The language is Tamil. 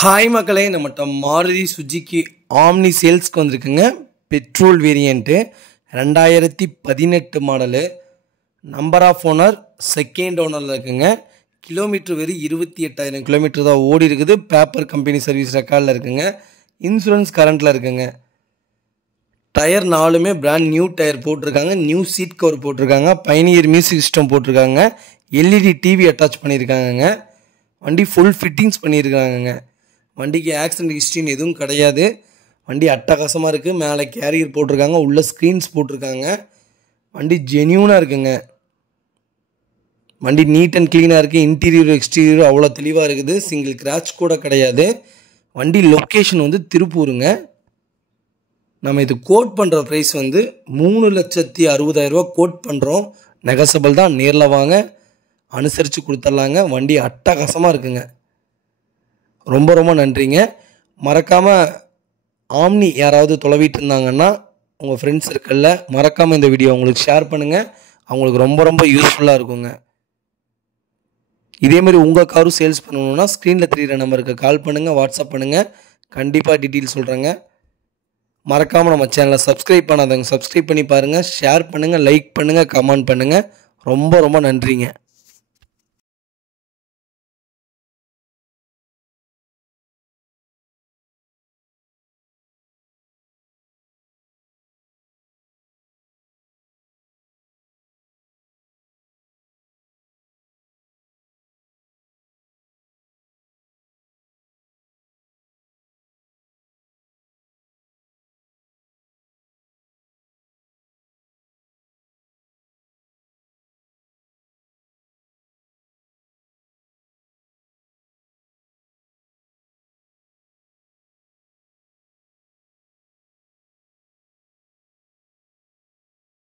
ஹாய் மக்களே, நம்மகிட்ட மாருதி சுஜுக்கி ஆம்னி சேல்ஸ்க்கு வந்திருக்குங்க. Petrol variant 2018 model. Number of owner second ஓனரில் இருக்குங்க. கிலோமீட்டர் வெறும் 28,000 கிலோமீட்டர் தான் ஓடி இருக்குது. பேப்பர் கம்பெனி சர்வீஸ் ரெக்கார்டில் இருக்குங்க. இன்சூரன்ஸ் கரண்ட்டில் இருக்குங்க. டயர் 4மே பிராண்ட் நியூ டயர் போட்டிருக்காங்க. நியூ சீட் கவர் போட்டிருக்காங்க. பைனியர் மியூசிக் சிஸ்டம் போட்டிருக்காங்க. எல்இடி டிவி அட்டாச் பண்ணியிருக்காங்கங்க. வண்டி ஃபுல் ஃபிட்டிங்ஸ் பண்ணியிருக்காங்கங்க. வண்டிக்கு ஆக்சிடென்ட் ஹிஸ்ட்ரின்னு எதுவும் கிடையாது. வண்டி அட்டகாசமாக இருக்குது. மேலே கேரியர் போட்டிருக்காங்க. உள்ள ஸ்க்ரீன்ஸ் போட்டிருக்காங்க. வண்டி ஜென்யூனாக இருக்குங்க. வண்டி நீட் அண்ட் க்ளீனாக இருக்குது. இன்டீரியர் எக்ஸ்டீரியர் அவ்வளோ தெளிவாக இருக்குது. சிங்கிள் கிராச் கூட கிடையாது. வண்டி லொக்கேஷன் வந்து திருப்பூருங்க. நம்ம இது கோட் பண்ணுற ப்ரைஸ் வந்து 3,60,000 கோட் பண்ணுறோம். நெகசபிள் தான். நேரில் வாங்க, அனுசரித்து கொடுத்துட்லாங்க. வண்டி அட்டகாசமாக இருக்குங்க. ரொம்ப ரொம்ப நன்றிங்க. மறக்காமல் ஆம்னி யாராவது தொலைவிட்டு இருந்தாங்கன்னா உங்கள் ஃப்ரெண்ட்ஸ் சர்க்கிளில் மறக்காமல் இந்த வீடியோ உங்களுக்கு ஷேர் பண்ணுங்கள். அவங்களுக்கு ரொம்ப ரொம்ப யூஸ்ஃபுல்லாக இருக்குங்க. இதேமாதிரி உங்கள் காரும் சேல்ஸ் பண்ணணுன்னா ஸ்க்ரீனில் தெரிகிற நம்பருக்கு கால் பண்ணுங்கள், வாட்ஸ்அப் பண்ணுங்கள். கண்டிப்பாக டீட்டெயில் சொல்கிறேங்க. மறக்காமல் நம்ம சேனலை சப்ஸ்கிரைப் பண்ணாதவங்க சப்ஸ்கிரைப் பண்ணி பாருங்கள். ஷேர் பண்ணுங்கள், லைக் பண்ணுங்கள், கமெண்ட் பண்ணுங்கள். ரொம்ப ரொம்ப நன்றிங்க.